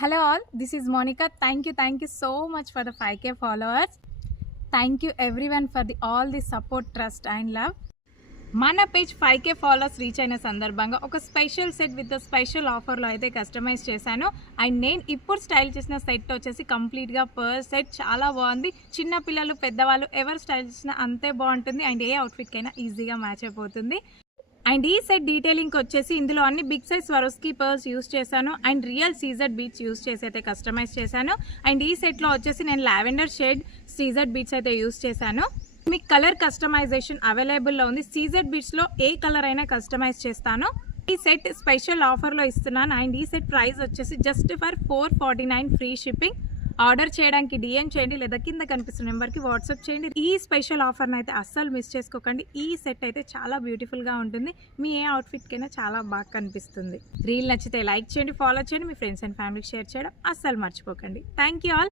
Hello all, this is Monica. Thank you so much for the 5k followers. Thank you everyone for all the support, trust and love. మన page 5k followers reach అయిన సందర్భంగా ఒక special set with special ఆఫర్లో అయితే customize చేశాను. And నేను ఇప్పుడు style చేసిన సెట్ వచ్చేసి కంప్లీట్గా పర్ సెట్ చాలా బాగుంది. చిన్న పిల్లలు పెద్దవాళ్ళు ఎవరు స్టైల్ చేసినా అంతే బాగుంటుంది అండ్ ఏ అవుట్ఫిట్కైనా ఈజీగా మ్యాచ్ అయిపోతుంది. అండ్ ఈ సెట్ డీటెయిలింగ్ వచ్చేసి ఇందులో అన్ని big size Swarovski pearls use చేశాను and real CZ beads use చేసి అయితే కస్టమైజ్ చేశాను. అండ్ ఈ సెట్లో వచ్చేసి నేను లావెండర్ షేడ్ సీజెడ్ బీట్స్ అయితే యూస్ చేశాను. మీకు కలర్ కస్టమైజేషన్ అవైలబుల్లో ఉంది. సీజెడ్ బీట్స్లో ఏ కలర్ అయినా కస్టమైజ్ చేస్తాను. ఈ సెట్ స్పెషల్ ఆఫర్లో ఇస్తున్నాను అండ్ ఈ సెట్ ప్రైస్ వచ్చేసి just for 449 free shipping. Order చేయడానికి డిఎం చేయండి లేదా కింద కనిపిస్తున్న నెంబర్కి వాట్సాప్ చేయండి. ఈ స్పెషల్ ఆఫర్ని అయితే అస్సలు మిస్ చేసుకోకండి. ఈ సెట్ అయితే చాలా బ్యూటిఫుల్గా ఉంటుంది. మీ ఏ అవుట్ఫిట్కైనా చాలా బాగా కనిపిస్తుంది. రీల్ నచ్చితే లైక్ చేయండి, ఫాలో చేయండి, మీ ఫ్రెండ్స్ అండ్ ఫ్యామిలీకి షేర్ చేయడం అస్సలు మర్చిపోకండి. Thank you all.